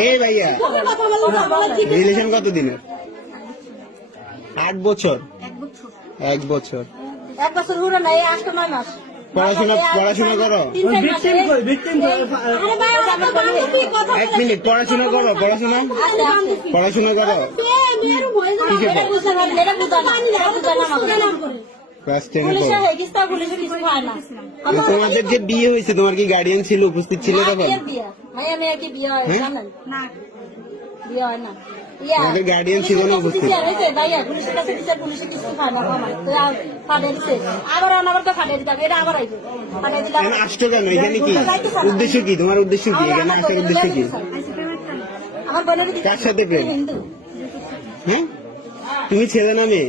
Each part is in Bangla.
এই ভাইয়া। রিলেশন কত দিনের আট বছর। এক বছর। এক বছর। হলো না এই আজকে নয় মাস। পড়াশোনা পড়াশোনা করো। এক। মিনিট পড়াশোনা করো পড়াশোনা? পড়াশোনা করো। ক্লাস টেনে পড়ো। তোমাদের যে বিয়ে হয়েছে তোমার কি গার্ডিয়ান ছিল উপস্থিত ছিল তখন? কি বিয়ে হয়? জানেন? না। বিয়ে না। তোমাদের ছিল না উপস্থিত? আসছো কেন? এখানে কি? উদ্দেশ্য কি? তোমার উদ্দেশ্য কি? আমার- এখানে আসার উদ্দেশ্য কি? কার সাথে প্রেম? হ্যাঁ? তুমি ছেলে না মেয়ে?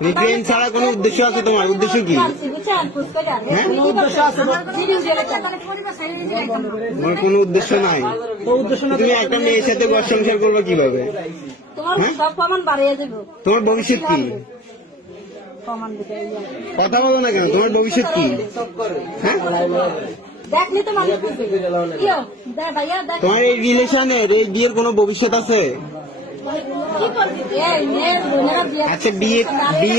প্রেম ছাড়া কোনো উদ্দেশ্য আছে তোমার? উদ্দেশ্য কি। তোমার? কোনো উদ্দেশ্য নাই? তুমি একটা মেয়ের সাথে ঘর সংসার করবে কীভাবে? তোমার হ্যাঁ? সব প্রমাণ বাড়িয়ে দেবো। তোমার ভবিষ্যৎ কি। কথা বলো না কেন তোমার ভবিষ্যৎ কি? হ্যাঁ। তোমার এই রিলেশনের এই বিয়ের কোনো ভবিষ্যৎ আছে? কি করবি? এই মেয়ের বোনেরা বিয়ে আচ্ছা বিয়ে বিয়ে